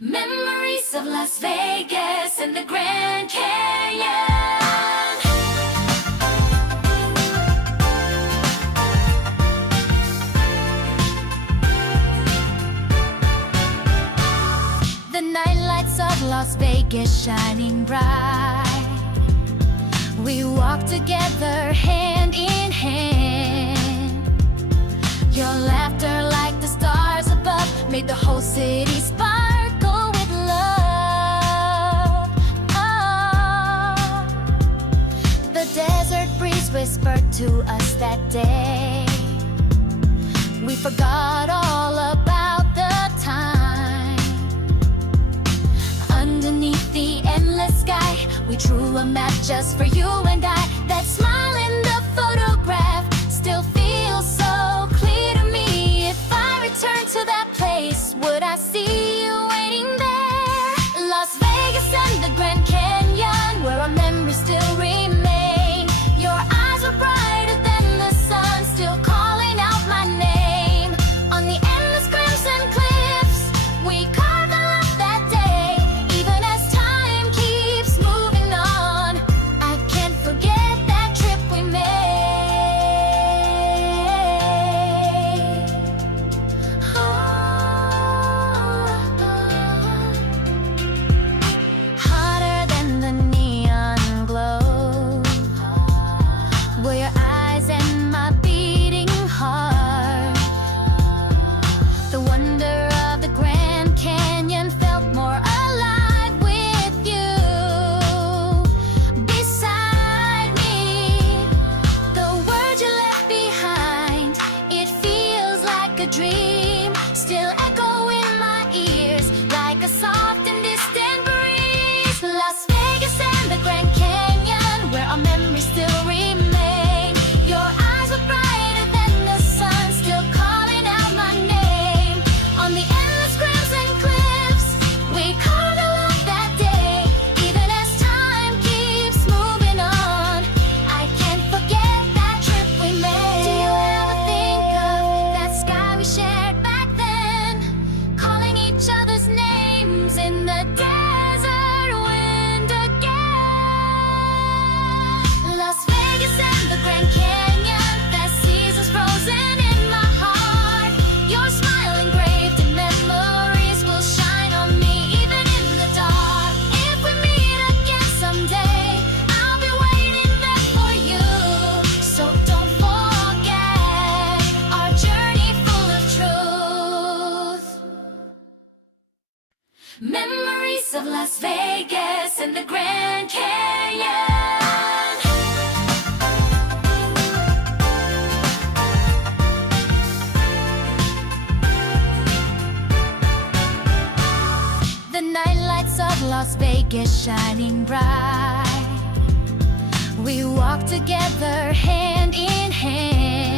Memories of Las Vegas and the Grand Canyon. The night lights of Las Vegas shining bright. We walk together hand in hand. Your laughter like the stars above made the whole city sparkle with love. Oh. The desert breeze whispered to us that day. We forgot all about the time. Underneath the endless sky, we drew a map just for you and I. That smile in the photograph still feels so clear to me. If I return to that place, would I see you waiting there? Las Vegas and the Grand Canyon, where our memories still remain. Your eyes were brighter than the sun, still calling out my name. On the endless crimson cliffs, we carved a lot that day. Even as time keeps moving on, I can't forget that trip we made. Hotter than the neon glow were your eyes and my beating heart. The wonder of the Grand Canyon felt more alive with you beside me. The words you left behind, it feels like a dream, still echo in my ears like a soft and distant breeze. Las Vegas and the Grand Canyon, where our memories still remain. Your eyes were brighter than the sun, still calling out my name. On the endless crimson cliffs, we carved a lot that day. Even as time keeps moving on, I can't forget that trip we made. Do you ever think of that sky we shared back then? Calling each other's names in the desert wind again. Las Vegas and the Grand Canyon, that season's frozen in my heart. Your smile engraved in memories will shine on me even in the dark. If we meet again someday, I'll be waiting there for you. So don't forget our journey full of truth. Memories of Las Vegas and the Grand Canyon. The night lights of Las Vegas shining bright. We walk together hand in hand.